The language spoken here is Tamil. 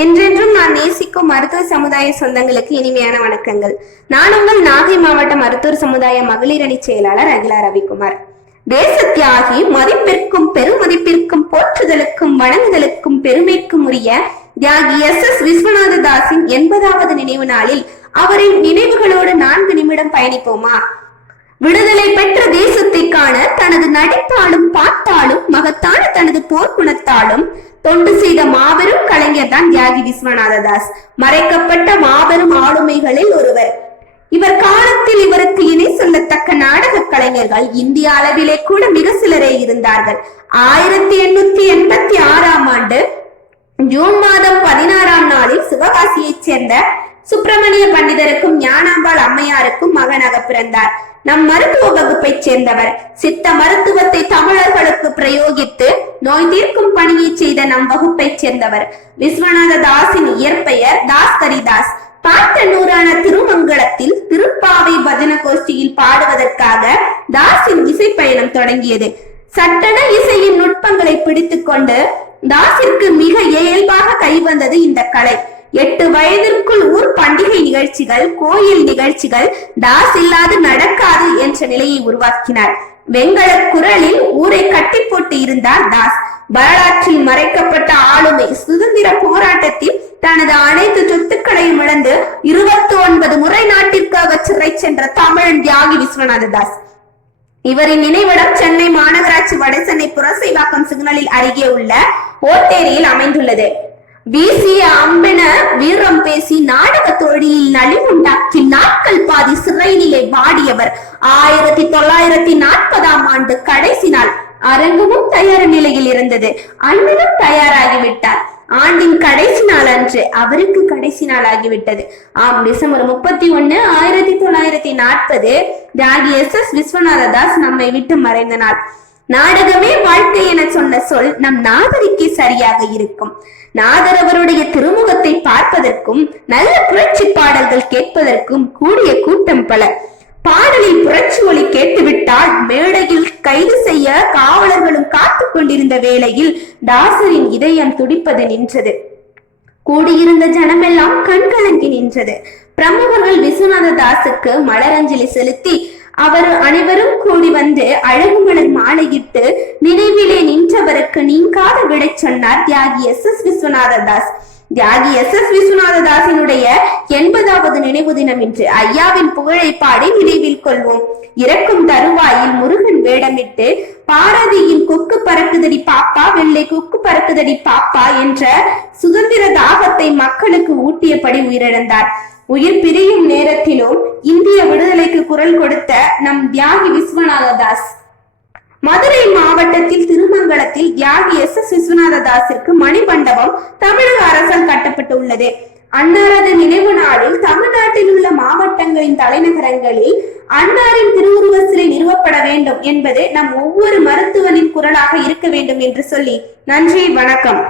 என்றென்றும் நான் நேசிக்கும் மருத்துவ சமுதாய சொந்தங்களுக்கு இனிமையான வணக்கங்கள். நான் உங்கள் நாகை மாவட்ட மருத்துவர் சமுதாய மகளிர் அணி செயலாளர் அகிலா ரவிக்குமார். தேச தியாகி மதிப்பிற்கும் பெருமதிப்பிற்கும் போற்றுதலுக்கும் வணங்குதலுக்கும் பெருமைக்கும் உரிய தியாகி எஸ் விஸ்வநாத தாஸின் 80வது நினைவு நாளில் அவரின் நினைவுகளோடு 4 நிமிடம் பயணிப்போமா? விடுதலை பெற்ற தேசத்தை காண தனது நடிப்பாலும் பாட்டாலும் மகத்தான தனது போர்க்குணத்தாலும் தொண்டு செய்த மாபெரும் கலைஞர் தான் தியாகி விஸ்வநாத தாஸ். மறைக்கப்பட்ட மாபெரும் ஆளுமைகளில் ஒருவர். இவர் காலத்தில் இவருக்கு இணை சொல்லத்தக்க நாடக கலைஞர்கள் இந்திய அளவிலே கூட மிக சிலரே இருந்தார்கள். 1886ஆம் ஆண்டு ஜூன் மாதம் 16ஆம் நாளில் சிவகாசியைச் சேர்ந்த சுப்பிரமணிய பண்டிதருக்கும் ஞானாம்பாள் அம்மையாருக்கும் மகனாக பிறந்தார். நம் மருத்துவ வகுப்பை சேர்ந்தவர். சித்த மருத்துவத்தை தமிழர்களுக்கு பிரயோகித்து நோய் தீர்க்கும் பணியை செய்த நம் வகுப்பை சேர்ந்தவர். விஸ்வநாத தாஸின் இயற்பெயர் தாஸ் கரிதாஸ். பாட்டனூரான திருமங்கலத்தில் திருப்பாவை பஜன கோஷ்டியில் பாடுவதற்காக தாஸின் இசை பயணம் தொடங்கியது. சட்டன இசையின் நுட்பங்களை பிடித்துக் கொண்டு தாஸிற்கு மிக இயல்பாக கைவந்தது இந்த கலை. 8 வயதிற்குள் ஊர் பண்டிகை நிகழ்ச்சிகள், கோயில் நிகழ்ச்சிகள் தாஸ் இல்லாது நடக்காது என்ற நிலையை உருவாக்கினார். வெங்கல குரலில் ஊரை கட்டி போட்டு இருந்தார் தாஸ். வரலாற்றில் மறைக்கப்பட்ட ஆளுமை. சுதந்திர போராட்டத்தில் தனது அனைத்து சொத்துக்களையும் இழந்து 29 முறை நாட்டிற்காக சிறை சென்ற தமிழன் தியாகி விஸ்வநாத தாஸ். இவரின் நினைவிடம் சென்னை மாநகராட்சி வடசென்னை புரசைவாக்கம் சிக்னலில் அருகே உள்ள ஓட்டேரியில் அமைந்துள்ளது. வீசிய அம்பென வீரம் பேசி நாடக தொழிலில் நலிவுண்டாக்கி நாட்கள் பாதி சிறையிலே வாடியவர். 1940ஆம் ஆண்டு கடைசி நாள். அரங்கமும் தயார் நிலையில் இருந்தது. அண்ணனும் தயாராகிவிட்டார். ஆண்டின் கடைசி நாள் அன்று அவருக்கு கடைசி நாள் ஆகிவிட்டது. டிசம்பர் 31, 1940 தியாகி எஸ் விஸ்வநாத தாஸ் நம்மை விட்டு மறைந்த நாள். நாடகமே வாழ்க்கை என சொன்ன சொல் நம் நாதருக்கே சரியாக இருக்கும். நாதர் அவருடைய திருமுகத்தை பார்ப்பதற்கும் நல்ல புரட்சி பாடல்கள் கேட்பதற்கும் கூடிய கூட்டம் பல. பாடலில் புரட்சி ஒலி கேட்டுவிட்டால் மேடையில் கைது செய்ய காவலர்களும் காத்து கொண்டிருந்த வேளையில் தாசரின் இதயம் துடிப்பது நின்றது. கூடியிருந்த ஜனமெல்லாம் கண்கலங்கி நின்றது. பிரமுகர்கள் விஸ்வநாத தாஸுக்கு மலரஞ்சலி செலுத்தி அவர் அனைவரும் கூடி வந்து அழகு மலர் மாலையிட்டு நினைவிலே நின்றவருக்கு நீங்காத விடை சொன்னார் தியாகி எஸ் விஸ்வநாத தாஸ். தியாகி எஸ் விஸ்வநாத தாஸினுடைய 80வது நினைவு தினம் இன்று. ஐயாவின் புகழை பாடி நினைவில் கொள்வோம். இறக்கும் தருவாயில் முருகன் வேடமிட்டு பாரதியின் கொக்கு பறக்குதடி பாப்பா, வெள்ளை கொக்கு பறக்குதடி பாப்பா என்ற சுதந்திர தாகத்தை மக்களுக்கு ஊட்டியபடி உயிரிழந்தார். உயிர் பிரியும் நேரத்திலும் இந்திய விடுதலைக்கு குரல் கொடுத்த நம் தியாகி விஸ்வநாத தாஸ். மதுரை மாவட்டத்தில் திருமங்கலத்தில் தியாகி எஸ் விஸ்வநாத தாஸிற்கு மணிமண்டபம் தமிழக அரசால் கட்டப்பட்டு உள்ளது. அன்னாரது நினைவு நாளில் தமிழ்நாட்டில் உள்ள மாவட்டங்களின் தலைநகரங்களில் அன்னாரின் திருவுருவ சிலை நிறுவப்பட வேண்டும் என்பது நம் ஒவ்வொரு மருத்துவனின் குரலாக இருக்க வேண்டும் என்று சொல்லி நன்றி, வணக்கம்.